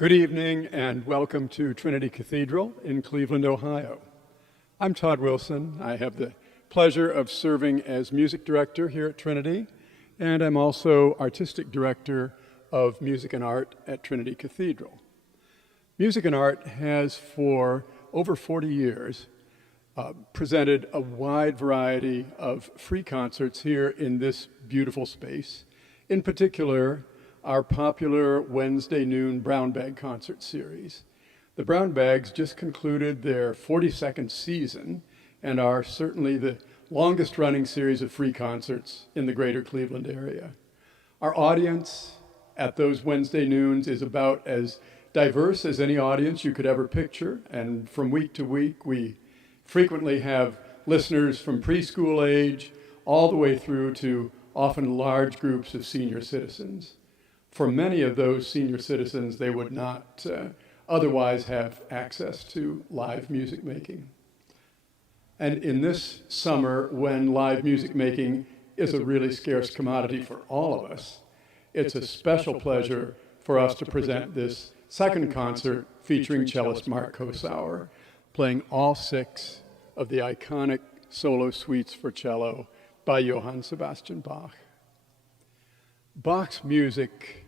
Good evening and welcome to Trinity Cathedral in Cleveland, Ohio. I'm Todd Wilson. I have the pleasure of serving as music director here at Trinity, and I'm also artistic director of music and art at Trinity Cathedral. Music and art has for over 40 years presented a wide variety of free concerts here in this beautiful space. In particular, our popular Wednesday noon Brown Bag concert series. The Brown Bags just concluded their 42nd season and are certainly the longest running series of free concerts in the greater Cleveland area. Our audience at those Wednesday noons is about as diverse as any audience you could ever picture, and from week to week we frequently have listeners from preschool age all the way through to often large groups of senior citizens. For many of those senior citizens, they would not otherwise have access to live music making. And in this summer, when live music making is a really scarce commodity for all of us, it's a special pleasure for us to present this second concert featuring cellist Mark Kosower, playing all 6 of the iconic solo suites for cello by Johann Sebastian Bach. Bach's music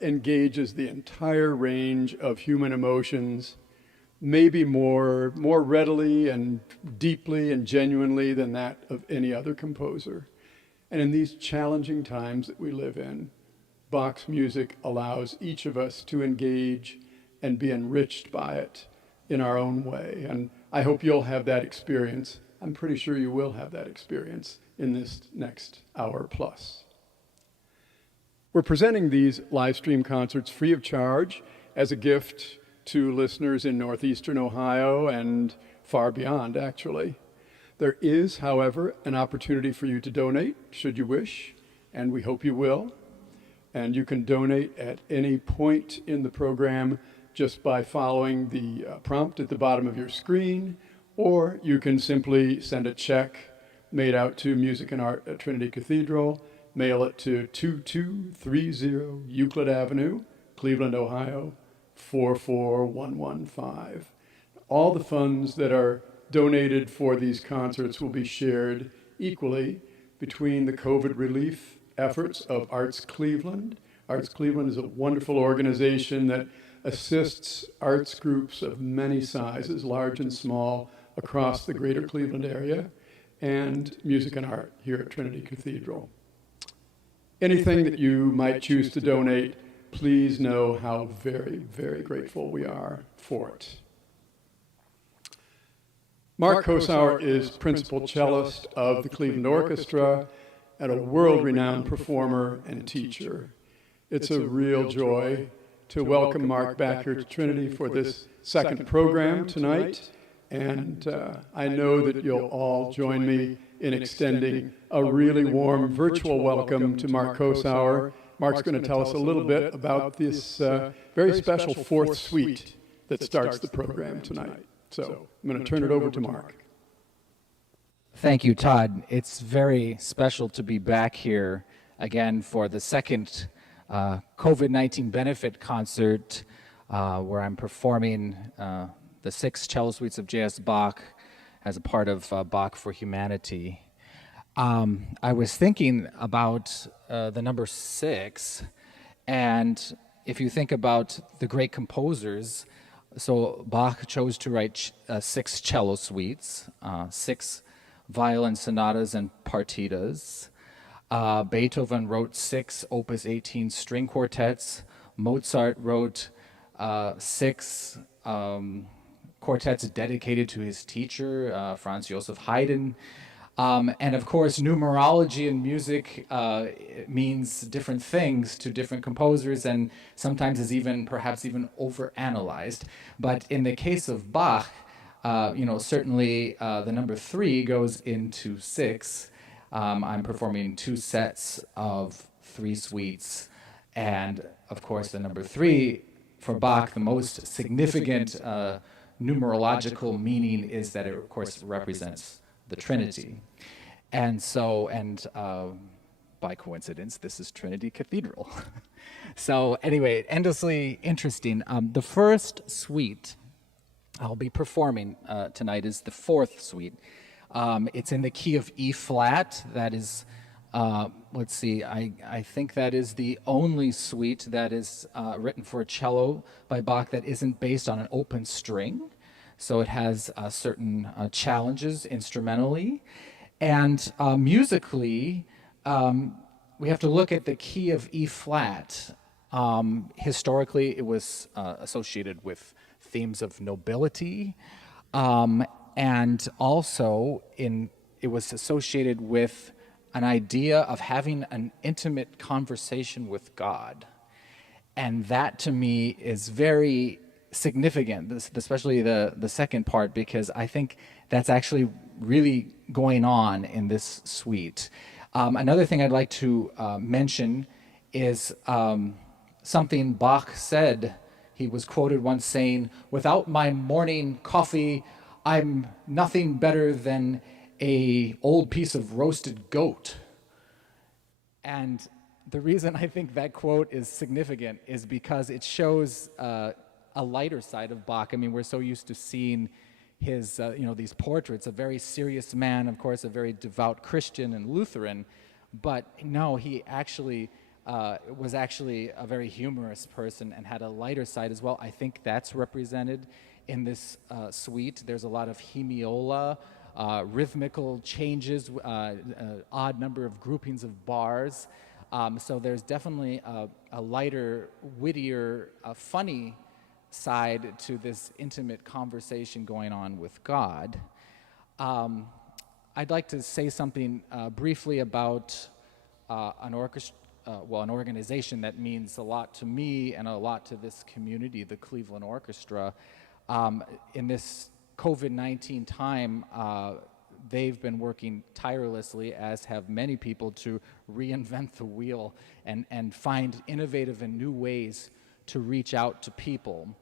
engages the entire range of human emotions, maybe more readily and deeply and genuinely than that of any other composer. And in these challenging times that we live in, Bach's music allows each of us to engage and be enriched by it in our own way. And I hope you'll have that experience. I'm pretty sure you will have that experience in this next hour plus. We're presenting these live stream concerts free of charge as a gift to listeners in northeastern Ohio and far beyond, actually. There is, however, an opportunity for you to donate, should you wish, and we hope you will. And you can donate at any point in the program just by following the prompt at the bottom of your screen, or you can simply send a check made out to Music and Art at Trinity Cathedral. Mail it to 2230 Euclid Avenue, Cleveland, Ohio, 44115. All the funds that are donated for these concerts will be shared equally between the COVID relief efforts of Arts Cleveland. Arts Cleveland is a wonderful organization that assists arts groups of many sizes, large and small, across the greater Cleveland area, and Music and Art here at Trinity Cathedral. Anything that you might choose to donate, please know how very, very grateful we are for it. Mark Kosower is principal cellist of the Cleveland Orchestra and a world-renowned performer and teacher. It's a real joy to welcome Mark back here to Trinity for this second program tonight, and I know that you'll all join me in extending a really warm virtual welcome to Mark Kosower. Mark's going to tell us a little bit about this very special 4th suite that starts the program tonight. So I'm going to turn it over to Mark. Thank you, Todd. It's very special to be back here again for the second COVID-19 benefit concert where I'm performing the 6 cello suites of J.S. Bach as a part of Bach for Humanity. I was thinking about the number 6, and if you think about the great composers, so Bach chose to write 6 cello suites, 6 violin sonatas and partitas. Beethoven wrote 6 Opus 18 string quartets. Mozart wrote 6 quartets dedicated to his teacher, Franz Joseph Haydn. And of course, numerology in music means different things to different composers, and sometimes is perhaps even overanalyzed. But in the case of Bach, certainly the number 3 goes into 6. I'm performing 2 sets of 3 suites, and of course, the number 3 for Bach, the most significant numerological meaning is that it, of course, represents the Trinity. And so, by coincidence, this is Trinity Cathedral. So anyway, endlessly interesting. The first suite I'll be performing tonight is the fourth suite. It's in the key of E flat. That is, let's see, I think that is the only suite that is written for cello by Bach that isn't based on an open string. So it has certain challenges instrumentally. And musically, we have to look at the key of E flat. Historically, it was associated with themes of nobility, and also it was associated with an idea of having an intimate conversation with God. And that to me is very significant, especially the second part, because I think that's actually really going on in this suite. Another thing I'd like to mention is something Bach said. He was quoted once saying, "Without my morning coffee, I'm nothing better than a old piece of roasted goat." And the reason I think that quote is significant is because it shows a lighter side of Bach. I mean, we're so used to seeing his, these portraits, a very serious man, of course, a very devout Christian and Lutheran, but no, he actually was actually a very humorous person and had a lighter side as well. I think that's represented in this suite. There's a lot of hemiola, rhythmical changes, odd number of groupings of bars. So there's definitely a lighter, wittier, funny side to this intimate conversation going on with God. I'd like to say something briefly about an organization that means a lot to me and a lot to this community, the Cleveland Orchestra. In this COVID-19 time, they've been working tirelessly, as have many people, to reinvent the wheel and find innovative and new ways to reach out to people.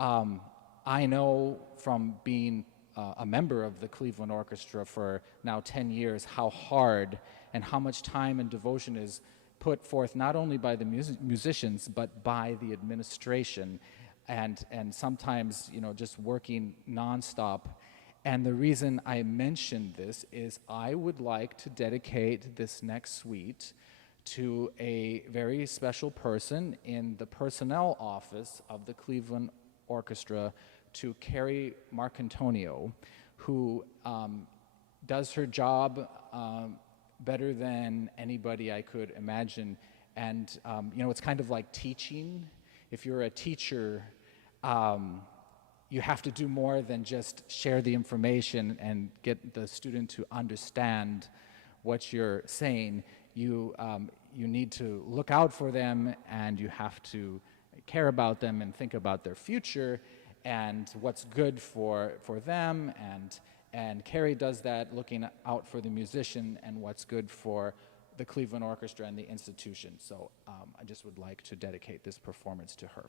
I know from being a member of the Cleveland Orchestra for now 10 years how hard and how much time and devotion is put forth not only by the musicians but by the administration, and sometimes just working nonstop. And the reason I mentioned this is I would like to dedicate this next suite to a very special person in the personnel office of the Cleveland Orchestra, to Carrie Marcantonio, who does her job better than anybody I could imagine. And it's kind of like teaching. If you're a teacher, you have to do more than just share the information and get the student to understand what you're saying. You need to look out for them, and you have to care about them and think about their future and what's good for them. And Carrie does that, looking out for the musician and what's good for the Cleveland Orchestra and the institution. So I just would like to dedicate this performance to her.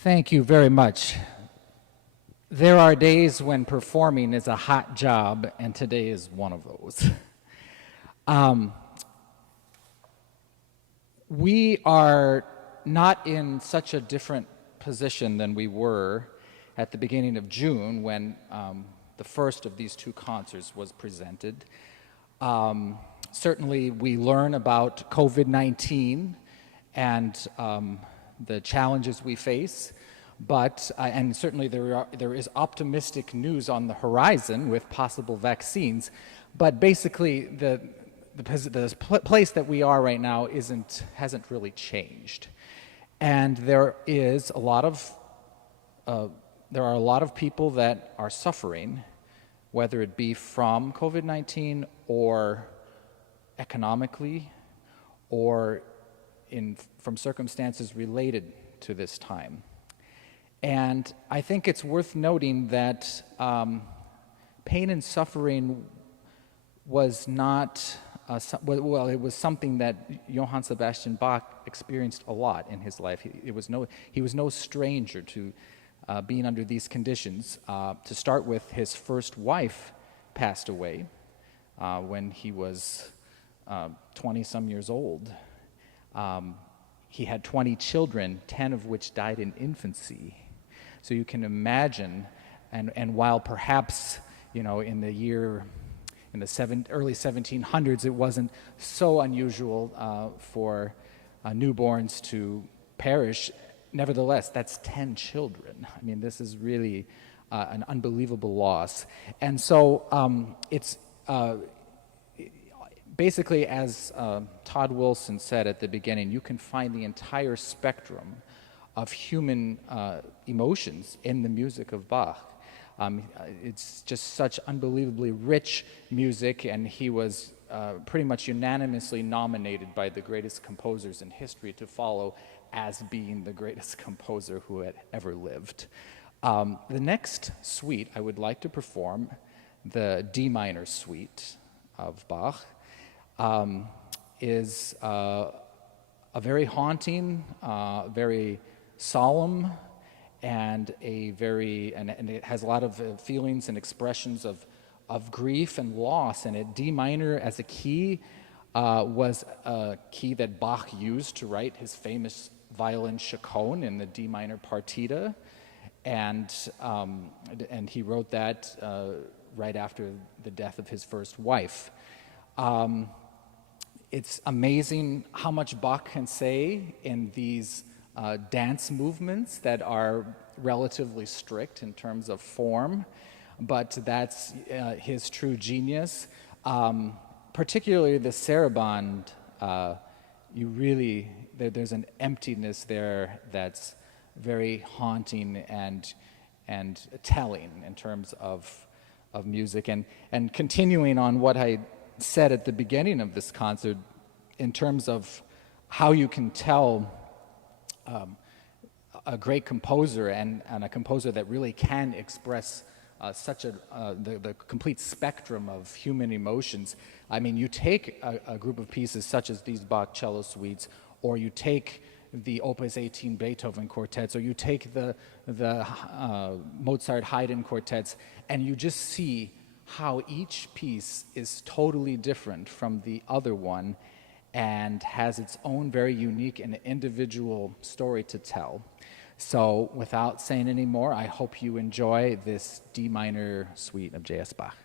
Thank you very much. There are days when performing is a hot job, and today is one of those. We are not in such a different position than we were at the beginning of June when the first of these two concerts was presented. Certainly, we learn about COVID-19 and the challenges we face, but and certainly there is optimistic news on the horizon with possible vaccines. But basically, the place that we are right now hasn't really changed, and there are a lot of people that are suffering, whether it be from COVID-19 or economically, or from circumstances related to this time. And I think it's worth noting that pain and suffering was not well, it was something that Johann Sebastian Bach experienced a lot in his life. He was no stranger to being under these conditions. To start with, his first wife passed away when he was 20-some years old. He had 20 children, 10 of which died in infancy. So you can imagine, and while perhaps, in the early 1700s, it wasn't so unusual for newborns to perish. Nevertheless, that's 10 children. I mean, this is really an unbelievable loss. And so it's basically, as Todd Wilson said at the beginning, you can find the entire spectrum of human emotions in the music of Bach. It's just such unbelievably rich music, and he was pretty much unanimously nominated by the greatest composers in history to follow as being the greatest composer who had ever lived. The next suite I would like to perform, the D minor suite of Bach, is a very haunting, very solemn, and and it has a lot of feelings and expressions of grief and loss. And a D minor as a key was a key that Bach used to write his famous violin chaconne in the D minor partita, and he wrote that right after the death of his first wife. It's amazing how much Bach can say in these dance movements that are relatively strict in terms of form, but that's his true genius. Particularly the saraband, there's an emptiness there that's very haunting and telling in terms of music. And continuing on what I said at the beginning of this concert, in terms of how you can tell a great composer and a composer that really can express the complete spectrum of human emotions. I mean, you take a group of pieces such as these Bach cello suites, or you take the Opus 18 Beethoven quartets, or you take the Mozart Haydn quartets, and you just see how each piece is totally different from the other one and has its own very unique and individual story to tell. So without saying any more, I hope you enjoy this D minor suite of J.S. Bach.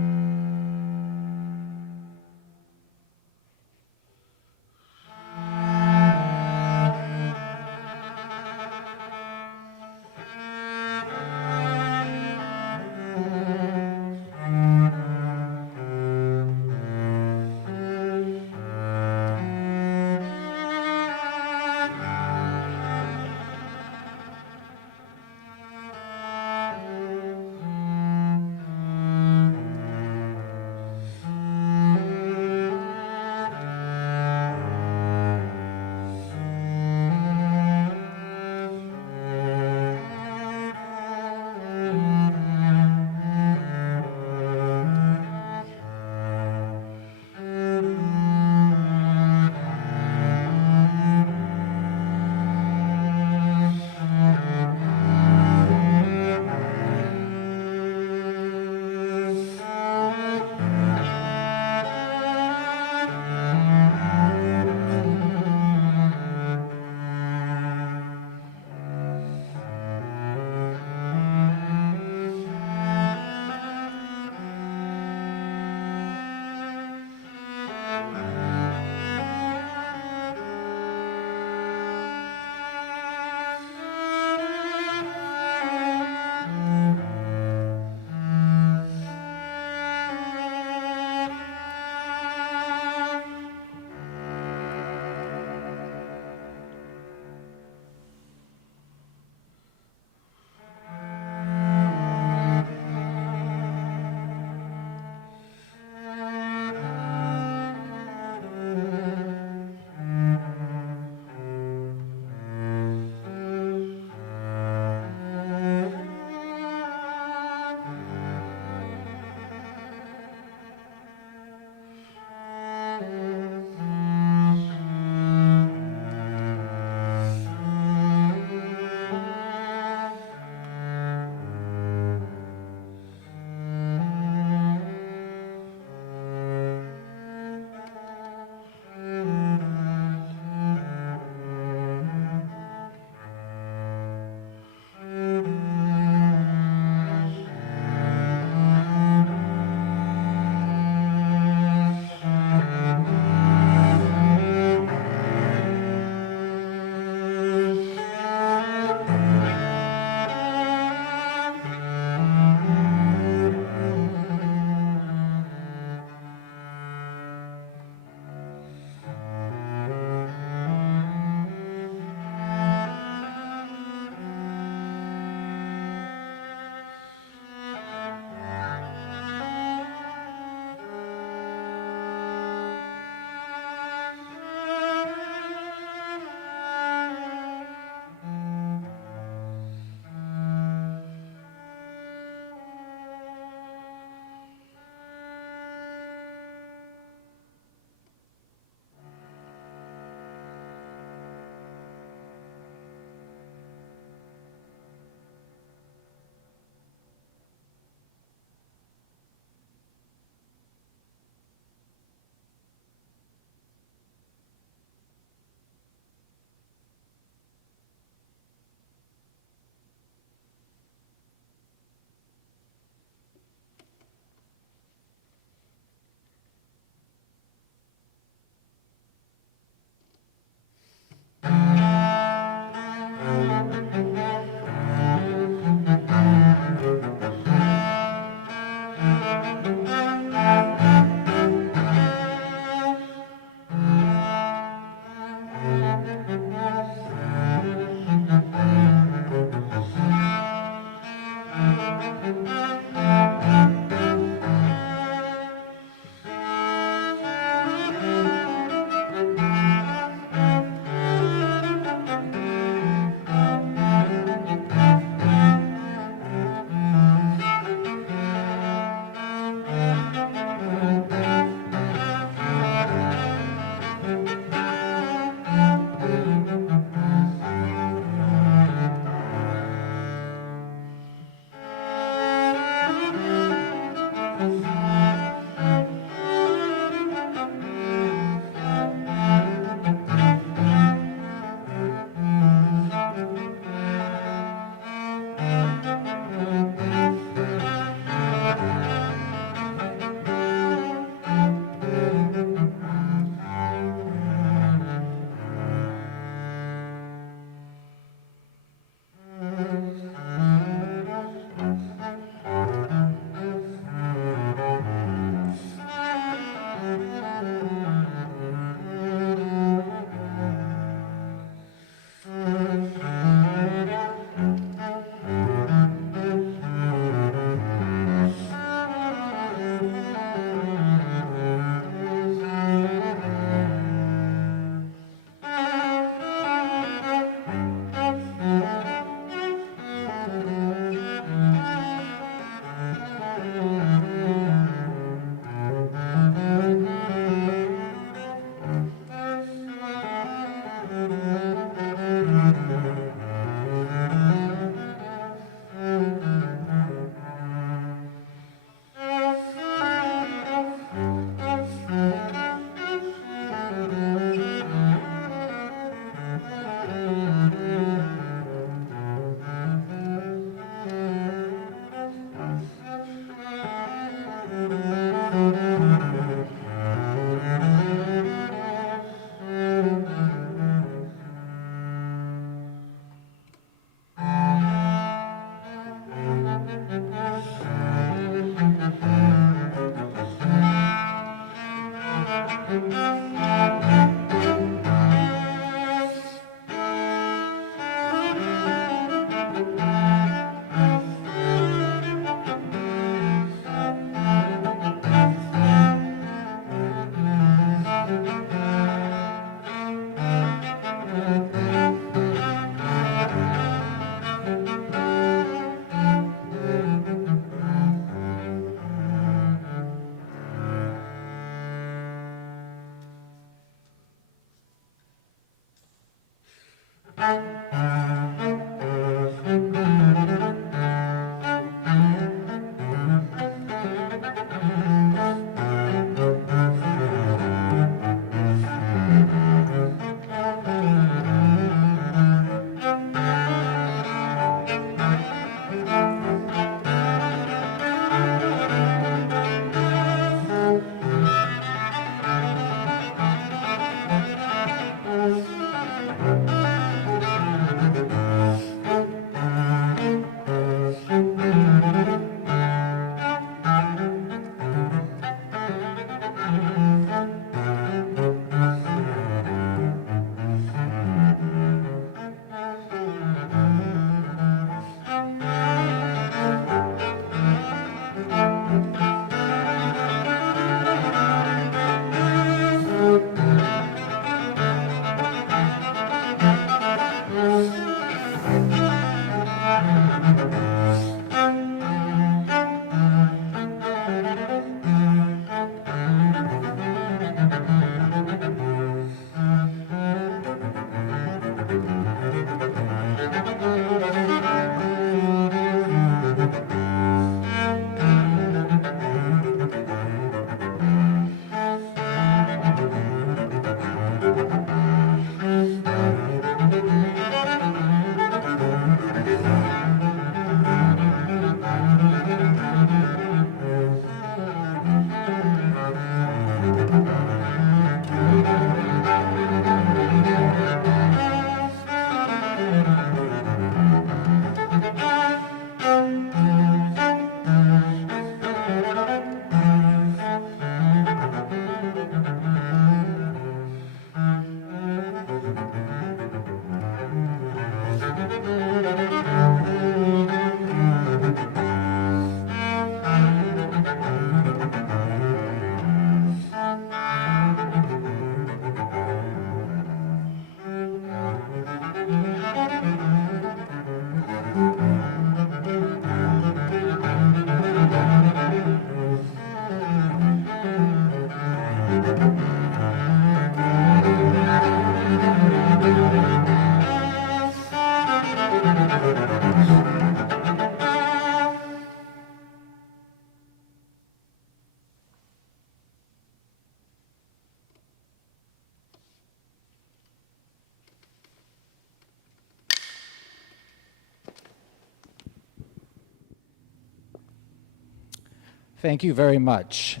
Thank you very much.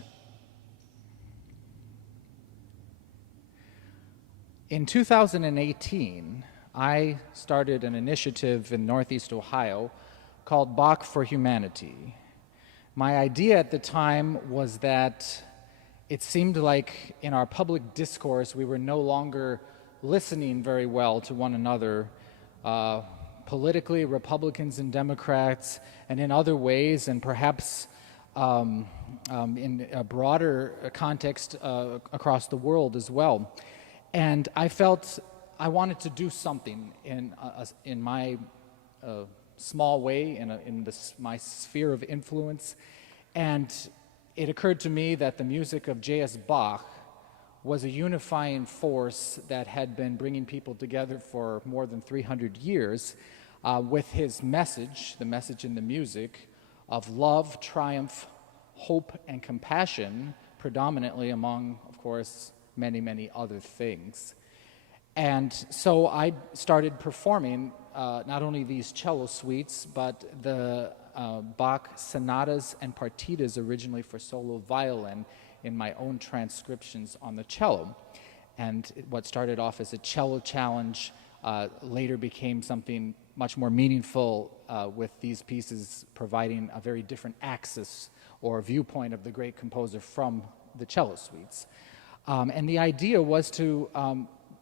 In 2018, I started an initiative in Northeast Ohio called Bach for Humanity. My idea at the time was that it seemed like in our public discourse we were no longer listening very well to one another, politically, Republicans and Democrats, and in other ways, and perhaps in a broader context across the world as well. And I felt I wanted to do something in my small way, my sphere of influence. And it occurred to me that the music of J.S. Bach was a unifying force that had been bringing people together for more than 300 years with his message, the message in the music, of love, triumph, hope, and compassion, predominantly among, of course, many, many other things. And so I started performing not only these cello suites, but the Bach sonatas and partitas originally for solo violin in my own transcriptions on the cello. And what started off as a cello challenge later became something much more meaningful with these pieces providing a very different axis or viewpoint of the great composer from the cello suites. And the idea was to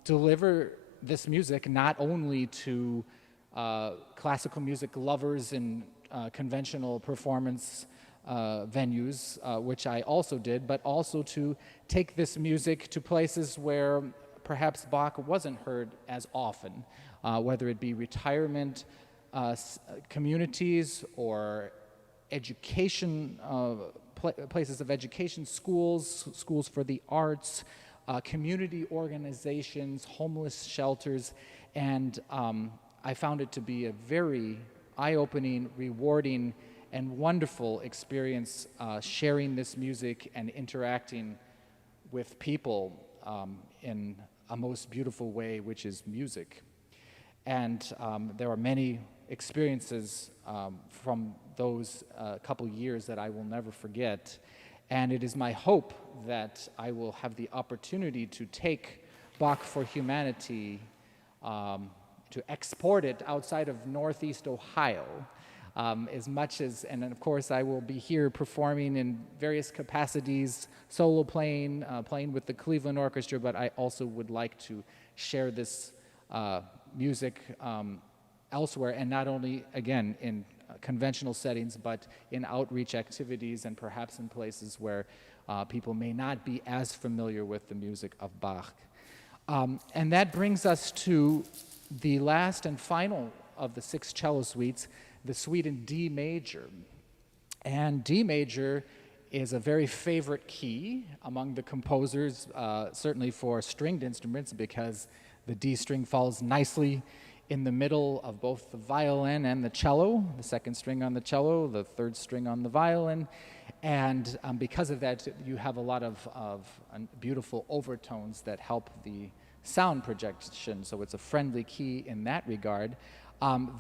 deliver this music not only to classical music lovers in conventional performance venues, which I also did, but also to take this music to places where perhaps Bach wasn't heard as often, whether it be retirement communities or education, places of education, schools for the arts, community organizations, homeless shelters, and I found it to be a very eye-opening, rewarding, and wonderful experience sharing this music and interacting with people in a most beautiful way, which is music. And there are many experiences from those couple years that I will never forget. And it is my hope that I will have the opportunity to take Bach for Humanity, to export it outside of Northeast Ohio, as much as, and of course I will be here performing in various capacities, solo playing, playing with the Cleveland Orchestra, but I also would like to share this music elsewhere, and not only, again, in conventional settings, but in outreach activities and perhaps in places where people may not be as familiar with the music of Bach. And that brings us to the last and final of the 6 cello suites, the suite in D major. And D major is a very favorite key among the composers, certainly for stringed instruments, because the D string falls nicely in the middle of both the violin and the cello, the second string on the cello, the third string on the violin. And because of that, you have a lot of beautiful overtones that help the sound projection, so it's a friendly key in that regard.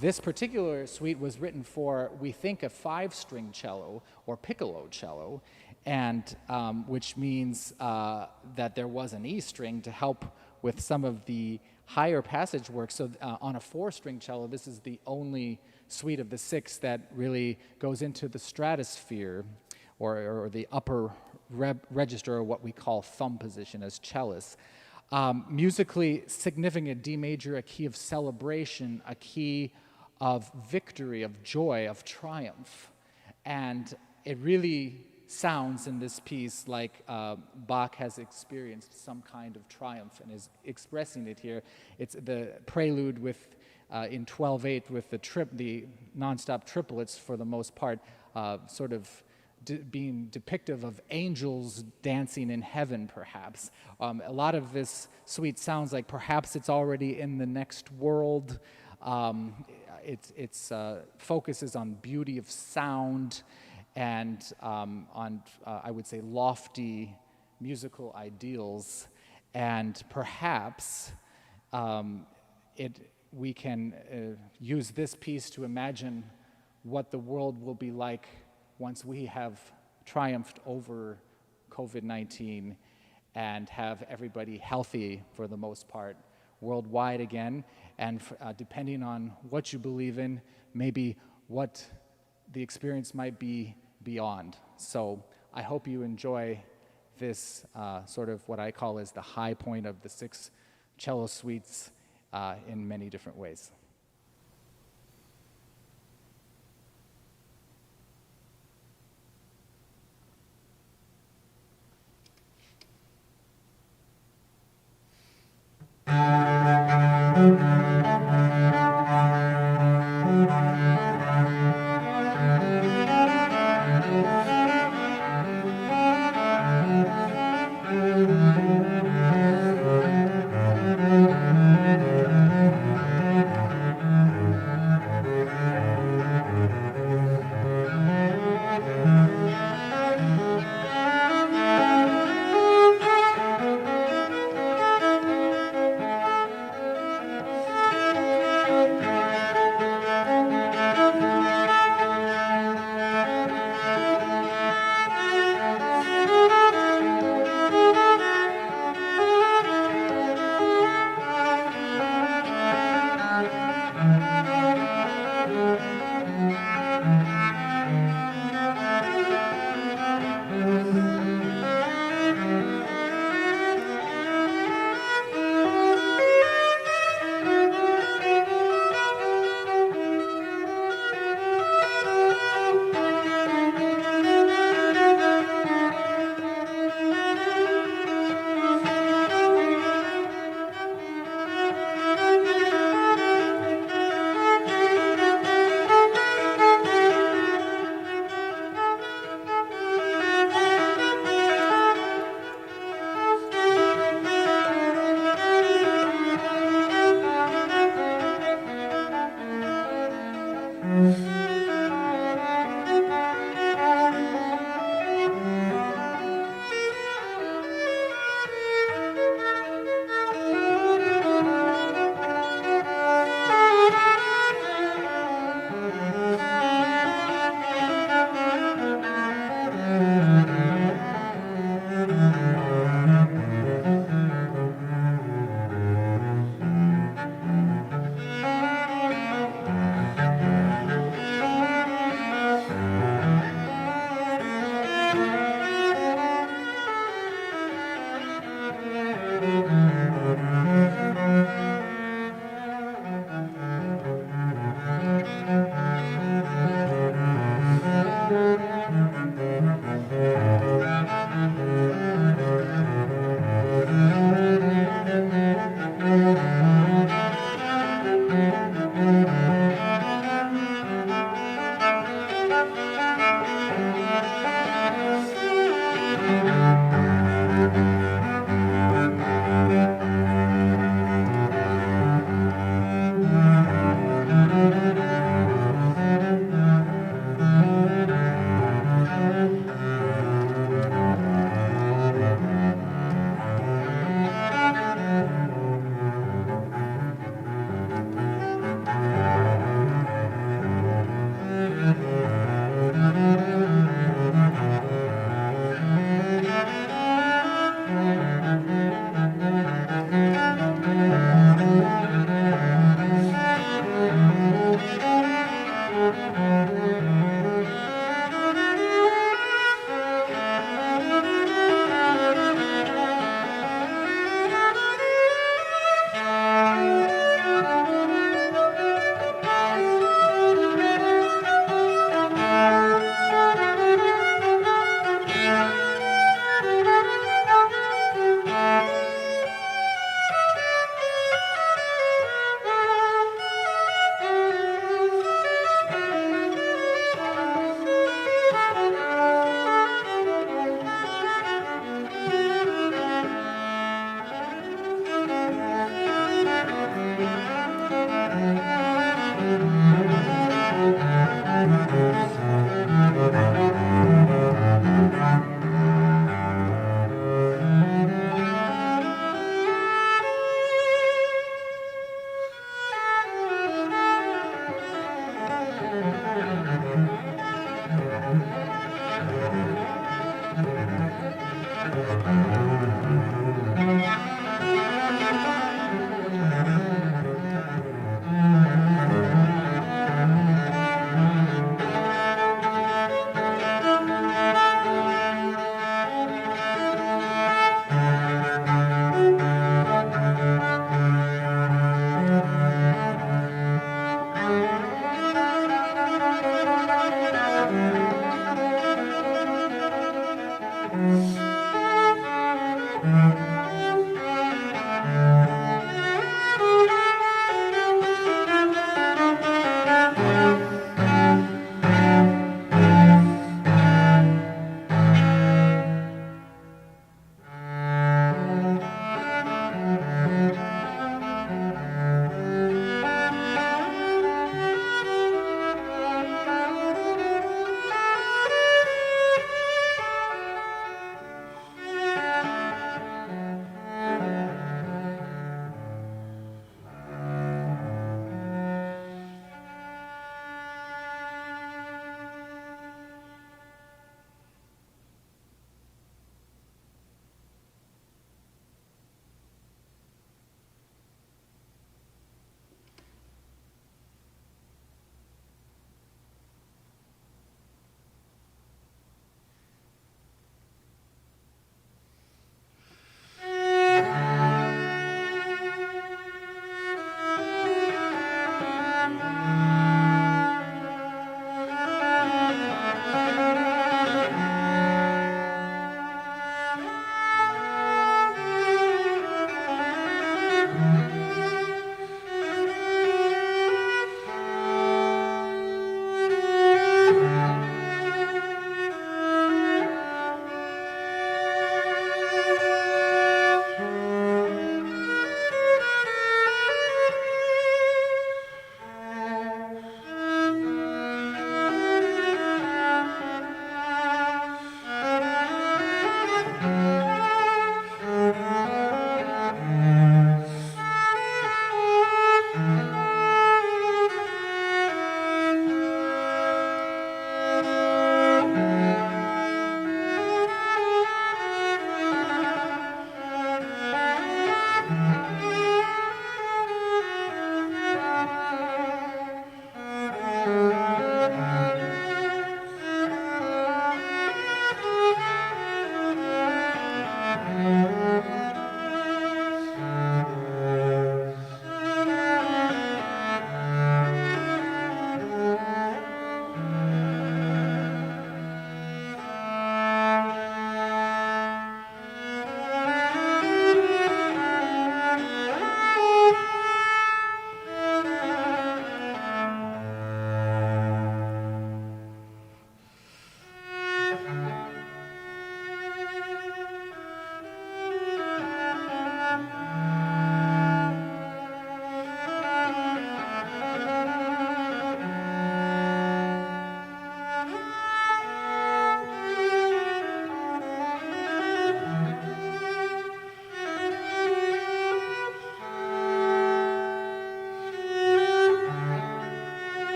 This particular suite was written for, we think, a 5-string cello or piccolo cello, and which means that there was an E string to help with some of the higher passage work. So on a 4-string cello, this is the only suite of the 6 that really goes into the stratosphere, or the upper register, or what we call thumb position as cellists. Musically significant, D major, a key of celebration, a key of victory, of joy, of triumph. And it really sounds in this piece like Bach has experienced some kind of triumph and is expressing it here. It's the prelude with in 12/8 with the nonstop triplets, for the most part, sort of being depictive of angels dancing in heaven, perhaps. A lot of this suite sounds like perhaps it's already in the next world. Its focus is on beauty of sound and on, I would say, lofty musical ideals. And perhaps we can use this piece to imagine what the world will be like once we have triumphed over COVID-19 and have everybody healthy, for the most part, worldwide again, and depending on what you believe in, maybe what the experience might be beyond. So I hope you enjoy this sort of what I call is the high point of the 6 cello suites in many different ways.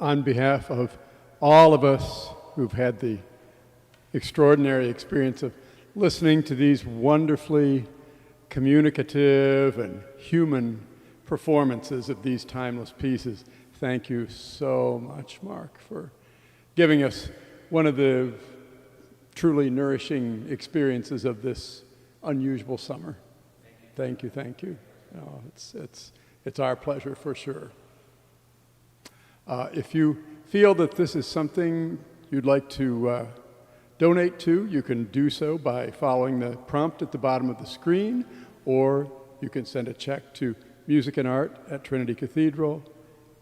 On behalf of all of us who've had the extraordinary experience of listening to these wonderfully communicative and human performances of these timeless pieces, thank you so much, Mark, for giving us one of the truly nourishing experiences of this unusual summer. Thank you, thank you. Oh, it's our pleasure for sure. If you feel that this is something you'd like to donate to, you can do so by following the prompt at the bottom of the screen, or you can send a check to Music and Art at Trinity Cathedral,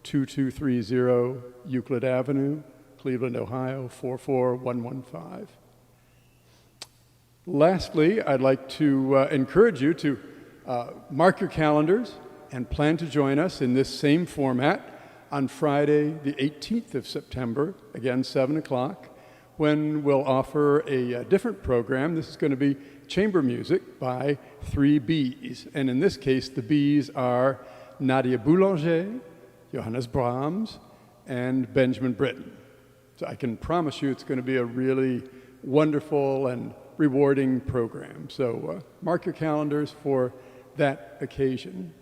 2230 Euclid Avenue, Cleveland, Ohio, 44115. Lastly, I'd like to encourage you to mark your calendars and plan to join us in this same format on Friday, the 18th of September, again 7 o'clock, when we'll offer a different program. This is going to be chamber music by 3 Bs. And in this case, the Bs are Nadia Boulanger, Johannes Brahms, and Benjamin Britten. So I can promise you it's going to be a really wonderful and rewarding program. So mark your calendars for that occasion.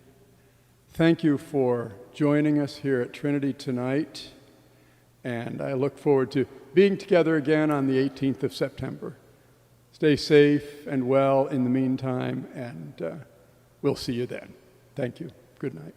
Thank you for joining us here at Trinity tonight, and I look forward to being together again on the 18th of September. Stay safe and well in the meantime, and we'll see you then. Thank you. Good night.